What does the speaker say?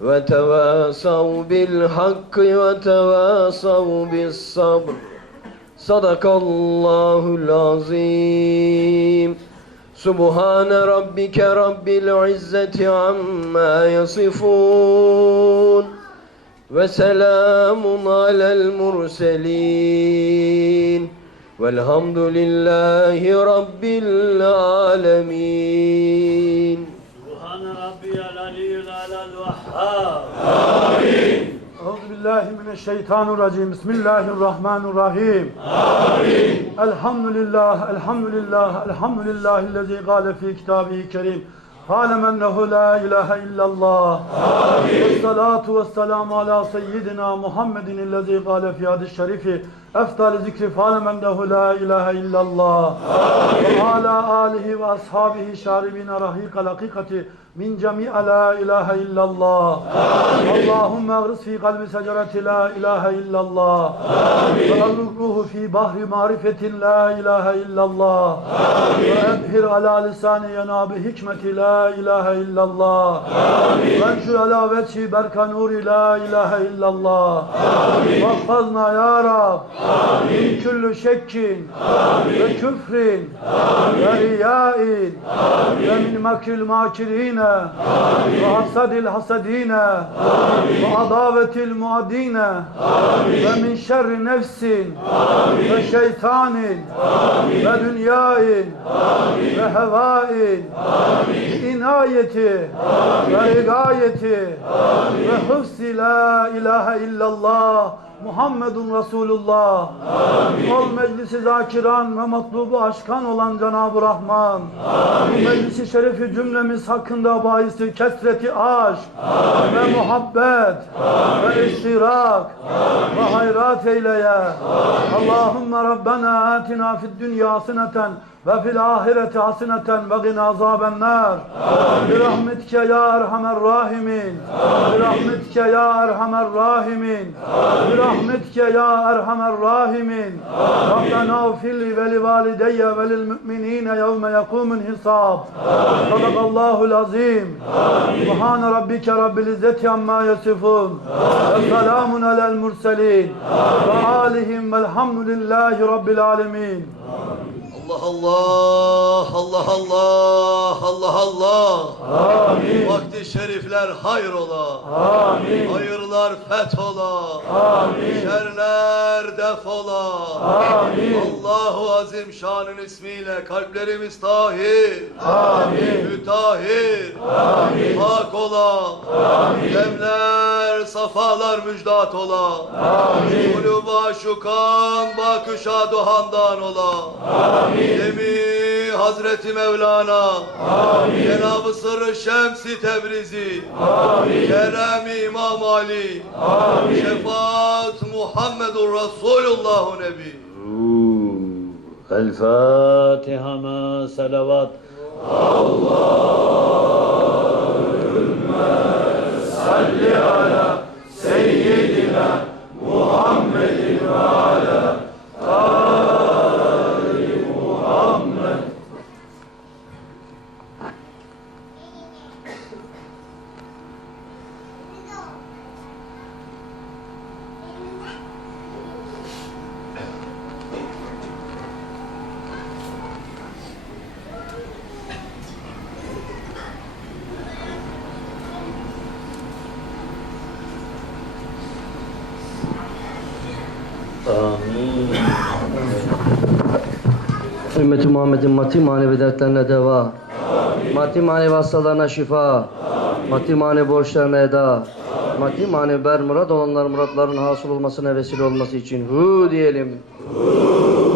وتواصوا بالحق وتواصوا بالصبر صدق الله العظيم سبحان ربك رب العزة عما يصفون وسلام على المرسلين والحمد لله رب العالمين الحمد لله الحمد لله الحمد لله الذي قال في كتابه الكريم فاعلم أنه لا إله إلا الله آمين والصلاة والسلام على سيدنا محمد الذي قال في هذا الشريف أفضل ذكر فاعلم أنه لا إله إلا الله آمين وعلى آله وأصحابه شاربين رحيق الحقيقة من جميع لا إله إلا الله آمين اللهم اغرس في قلب شجرة لا إله إلا الله آمين وألقه في بحر معرفة لا إله إلا الله آمين وأبهر على لسان يناب حكمة لا إله إلا الله آمين وانشر على وجه برك نور لا إله إلا الله آمين واحفظنا يا رب آمين من كل شك آمين وكفر آمين ورياء آمين ومن مكر الماكرين آمين وحسد الحسدين آمين وعداوة المعادين آمين ومن شر نفس آمين وشيطان آمين ودنياء آمين وهواء آمين بإناية ورغاية وحفظ لا إله إلا الله Muhammedun Resulullah. Amin. Ol meclisi zakiran ve matlubu aşkan olan Cenab-ı Rahman. Amin. Meclisi şerefi cümlemiz hakkında bahisi kesreti aşk Amin. ve muhabbet Amin. ve iştirak Amin. ve hayrat eyleye. Amin. Allahümme Rabbena atina fid dünya haseneten ve fil ahireti haseneten ve gina azaben nar. Bir rahmetike ya erhamer rahimin. Bir rahmetike ya erhamer rahimin. Bir rahmetike ya erhamer rahimin. Rabbena ufilli ve li valideyye ve lil müminine yevme yekumun hisab. Sadakallahul azim. Subhane rabbike rabbil izzeti amma yasifun. Ve selamun alel murselin. Ve alihim velhamdülillahi rabbil alemin. Allah Allah Allah Allah Allah Allah Amin. Vakti şerifler hayrola Amin. Hayırlar fethola Amin. Şerler defola Amin. Allahu Azim şanın ismiyle kalplerimiz tahir Amin. Mütahhir Amin. Pak ola Amin. Demler safalar müjdat ola Amin. Kuluba şukan bakışa duhandan ola Amin. Demi Hazreti Mevlana. Amin. Cenab-ı Sırrı Şemsi Tebrizi. Amin. Kerem-i İmam Ali. Amin. Şefaat Muhammedur Resulullahu Nebi. El Fatiha ma salavat. Allah. Ümmeti Muhammed'in maddi manevi dertlerine deva. Amin. Maddi manevi hastalarına şifa. Amin. Maddi manevi borçlarına eda. Amin. Maddi manevi ber murad olanlar muratların hasıl olmasına vesile olması için hu diyelim. Hu.